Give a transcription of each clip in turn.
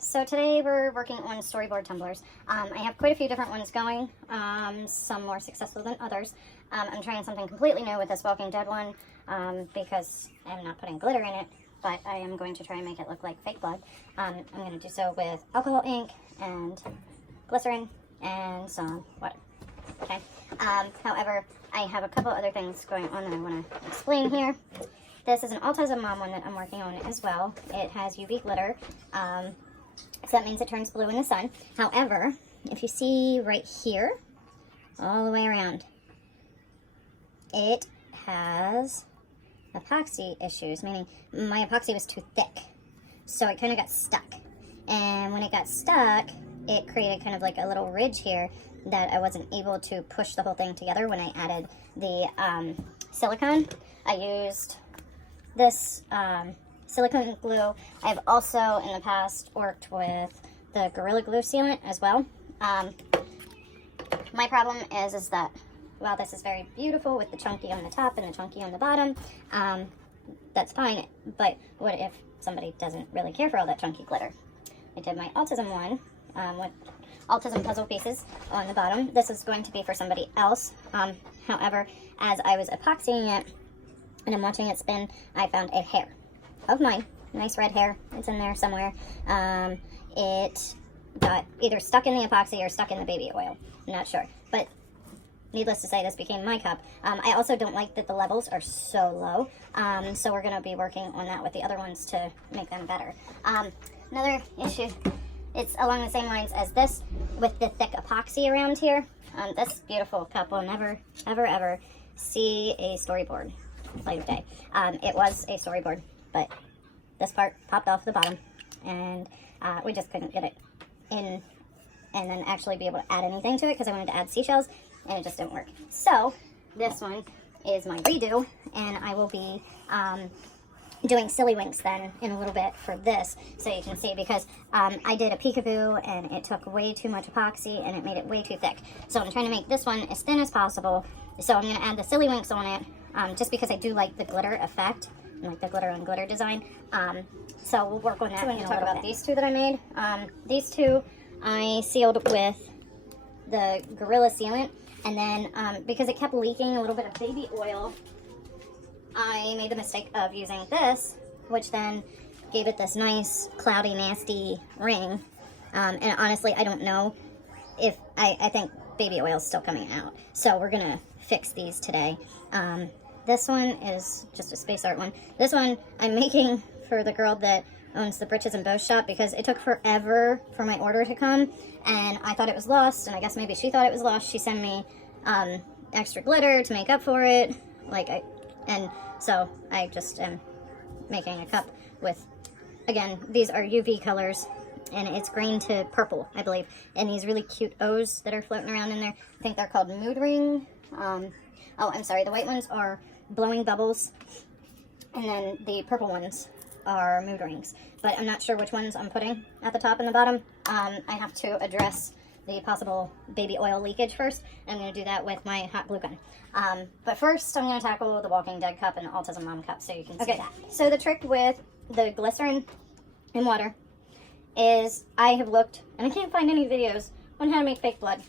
So today we're working on storyboard tumblers. I have quite a few different ones going, some more successful than others. I'm trying something completely new with this Walking Dead one because I'm not putting glitter in it, but I am going to try and make it look like fake blood. I'm going to do so with alcohol ink and glycerin and some water. Okay. However, I have a couple other things going on that I want to explain here. This is an Autism Mom one that I'm working on as well. It has UV glitter, so that means it turns blue in the sun. However, if you see right here, all the way around, it has epoxy issues, meaning my epoxy was too thick, so it kind of got stuck. And when it got stuck, it created kind of like a little ridge here that I wasn't able to push the whole thing together when I added the silicone. I used this silicone glue. I've also in the past worked with the Gorilla Glue sealant as well. My problem is that while this is very beautiful with the chunky on the top and the chunky on the bottom, that's fine, but what if somebody doesn't really care for all that chunky glitter? I did my autism one with autism puzzle pieces on the bottom. This is going to be for somebody else. However, as I was epoxying it and I'm watching it spin, I found a hair of mine. Nice red hair. It's in there somewhere. It got either stuck in the epoxy or stuck in the baby oil. I'm not sure. But needless to say, this became my cup. I also don't like that the levels are so low. So we're going to be working on that with the other ones to make them better. Another issue, it's along the same lines as this with the thick epoxy around here. This beautiful cup will never, ever, ever see a storyboard light of day. It was a storyboard, but this part popped off the bottom, and we just couldn't get it in and then actually be able to add anything to it because I wanted to add seashells, and it just didn't work. So this one is my redo, and I will be doing silly winks then in a little bit for this, so you can see, because I did a peekaboo and it took way too much epoxy and it made it way too thick. So I'm trying to make this one as thin as possible. So I'm going to add the silly winks on it, just because I do like the glitter effect, like the glitter on glitter design. So we'll work on that. So I'm going to talk about these two that I made. These two I sealed with the Gorilla sealant, and then because it kept leaking a little bit of baby oil, I made the mistake of using this, which then gave it this nice, cloudy, nasty ring. And honestly, I don't know if, I think baby oil is still coming out. So we're going to fix these today. This one is just a space art one. This one I'm making for the girl that owns the Britches and Bows shop, because it took forever for my order to come, and I thought it was lost, and I guess maybe she thought it was lost. She sent me extra glitter to make up for it, and so I just am making a cup with, again, these are UV colors, and it's green to purple, I believe, and these really cute O's that are floating around in there. I think they're called Mood Ring. Oh, I'm sorry, the white ones are Blowing Bubbles, and then the purple ones are Mood Rings, but I'm not sure which ones I'm putting at the top and the bottom. I have to address the possible baby oil leakage first. I'm going to do that with my hot glue gun. But first, I'm going to tackle the Walking Dead cup and the Autism Mom cup, so you can see that. So the trick with the glycerin and water is I have looked, and I can't find any videos on how to make fake blood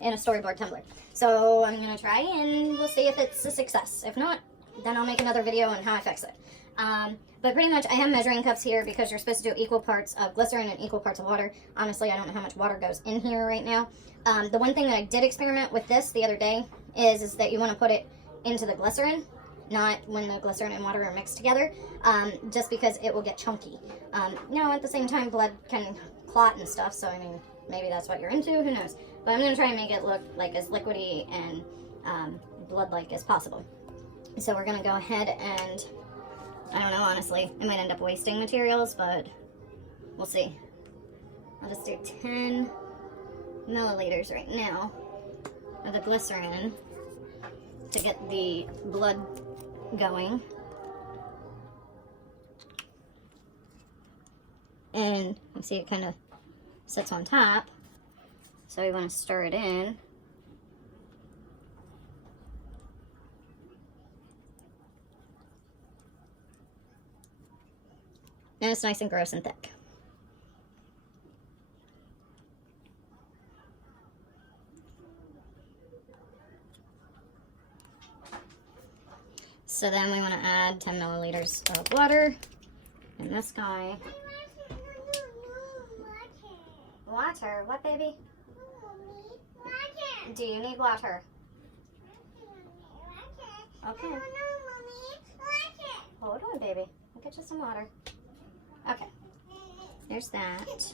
in a storyboard tumbler. So I'm going to try, and we'll see if it's a success. If not, then I'll make another video on how I fix it. But pretty much I have measuring cups here because you're supposed to do equal parts of glycerin and equal parts of water. Honestly, I don't know how much water goes in here right now. The one thing that I did experiment with this the other day is that you want to put it into the glycerin, not when the glycerin and water are mixed together, just because it will get chunky. At the same time, blood can clot and stuff, so I mean, maybe that's what you're into, who knows. But I'm going to try and make it look like as liquidy and blood-like as possible. So we're going to go ahead and, I don't know, honestly, I might end up wasting materials, but we'll see. I'll just do 10 milliliters right now of the glycerin to get the blood going. And you see it kind of sits on top, so we want to stir it in. And it's nice and gross and thick. So then we want to add 10 milliliters of water. And this guy. Water? What, baby? Do you need water? Okay. Hold on, baby. I'll get you some water. Okay. There's that.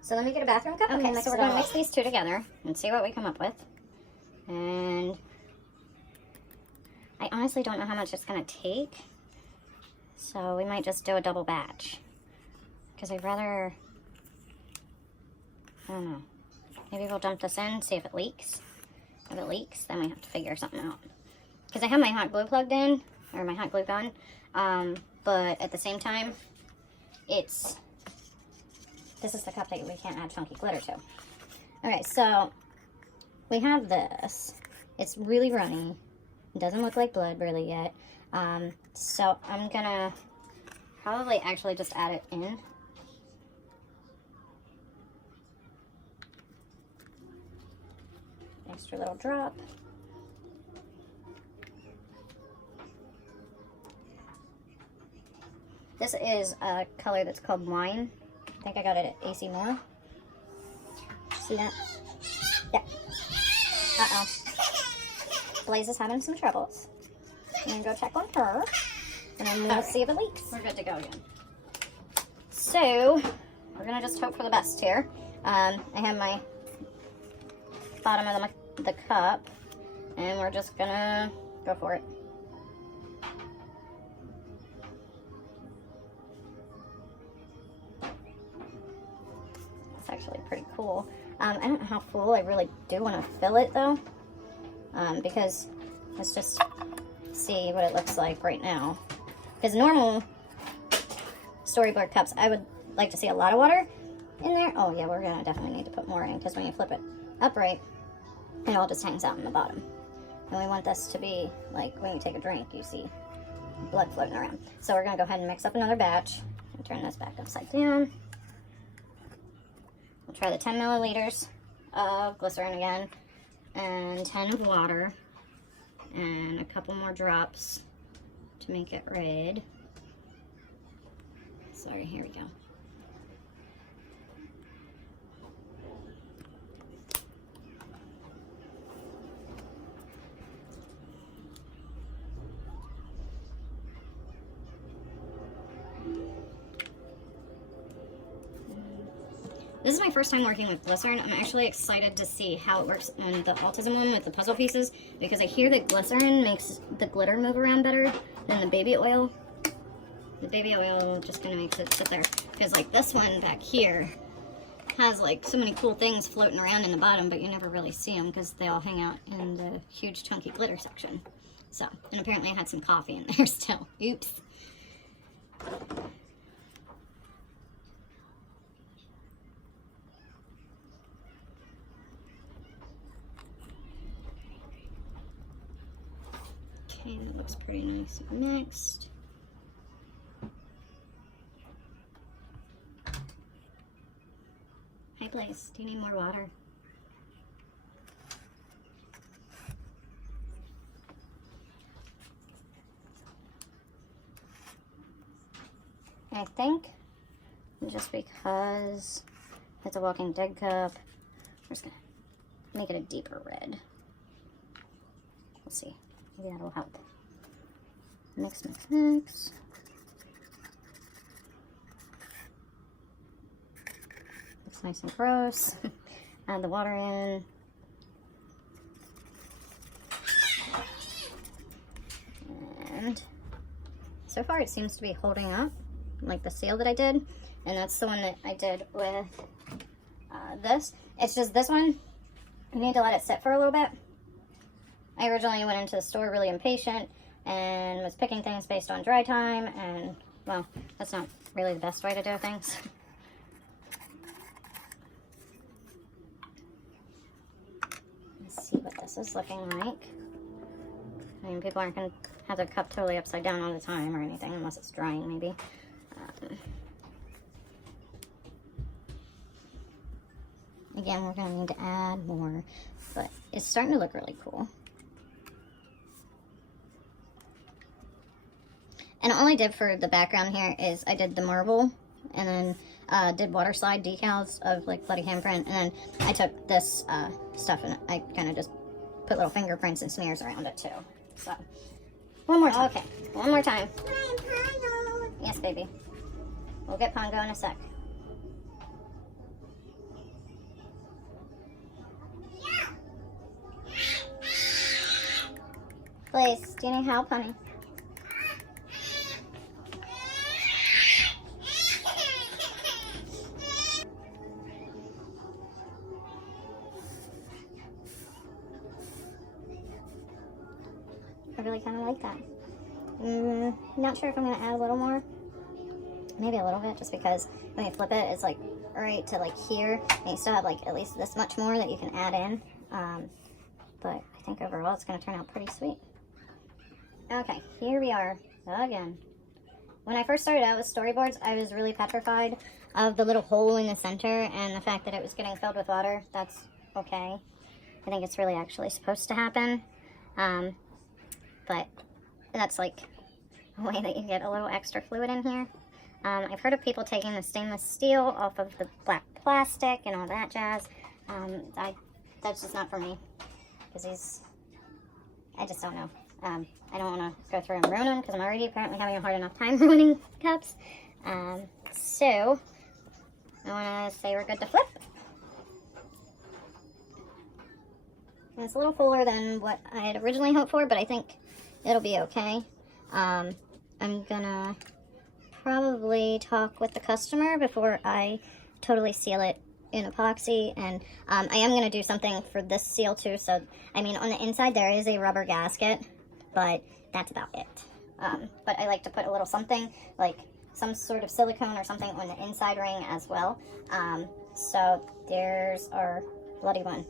So let me get a bathroom cup. Okay, so we're going to mix these two together and see what we come up with. And I honestly don't know how much it's going to take. So we might just do a double batch. Because I'd rather, I don't know. Maybe we'll dump this in, see if it leaks. If it leaks, then we have to figure something out. Because I have my hot glue plugged in, or my hot glue gun. But at the same time, this is the cup that we can't add chunky glitter to. Okay, so we have this. It's really runny. It doesn't look like blood really yet. So I'm gonna probably actually just add it in. Extra little drop. This is a color that's called wine. I think I got it at AC Moore. See that? Yeah. Uh-oh. Blaze is having some troubles. I'm going to go check on her. And then we'll see if it leaks. We're good to go again. So, we're going to just hope for the best here. I have my bottom of the cup. And we're just going to go for it. It's actually pretty cool. I don't know how full I really do want to fill it though. Because let's just see what it looks like right now. Because normal storyboard cups, I would like to see a lot of water in there. Oh yeah, we're gonna definitely need to put more in because when you flip it upright, it all just hangs out in the bottom. And we want this to be like when you take a drink, you see blood floating around. So we're gonna go ahead and mix up another batch and turn this back upside down. We'll try the 10 milliliters of glycerin again, and 10 of water, and a couple more drops to make it red. Sorry, here we go. This is my first time working with glycerin. I'm actually excited to see how it works on the autism one with the puzzle pieces because I hear that glycerin makes the glitter move around better than the baby oil. The baby oil just kind of makes it sit there because like this one back here has like so many cool things floating around in the bottom, but you never really see them because they all hang out in the huge chunky glitter section. So, and apparently I had some coffee in there still. Oops. Okay, that looks pretty nice mixed. Hi Blaze, do you need more water? I think just because it's a Walking Dead cup, we're just gonna make it a deeper red. Let's see. Maybe that'll help. Mix, mix, mix. Looks nice and gross. Add the water in. And so far it seems to be holding up, like the seal that I did. And that's the one that I did with this. It's just this one, you need to let it sit for a little bit. I originally went into the store really impatient and was picking things based on dry time, and well, that's not really the best way to do things. Let's see what this is looking like. I mean, people aren't going to have their cup totally upside down all the time or anything, unless it's drying maybe. Again, we're going to need to add more, but it's starting to look really cool. all I did for the background here is I did the marble, and then did water slide decals of like bloody handprint, and then I took this stuff and I kind of just put little fingerprints and smears around it too. So, one more time. Okay, one more time. Yes, baby. We'll get Pongo in a sec. Please, do you need help, honey? I really kind of like that. Not sure if I'm going to add a little more. Maybe a little bit, just because when you flip it, it's like right to like here, and you still have like at least this much more that you can add in. But I think overall it's going to turn out pretty sweet. Okay, here we are again. When I first started out with storyboards, I was really petrified of the little hole in the center and the fact that it was getting filled with water. That's okay. I think it's really actually supposed to happen. But that's like a way that you get a little extra fluid in here. I've heard of people taking the stainless steel off of the black plastic and all that jazz. That's just not for me, because I just don't know. I don't want to go through and ruin them, because I'm already apparently having a hard enough time ruining cups. So I want to say we're good to flip. And it's a little fuller than what I had originally hoped for, but I think it'll be okay. I'm gonna probably talk with the customer before I totally seal it in epoxy, and I am gonna do something for this seal too. So I mean, on the inside there is a rubber gasket, but that's about it. But I like to put a little something, like some sort of silicone or something on the inside ring as well. So there's our bloody one.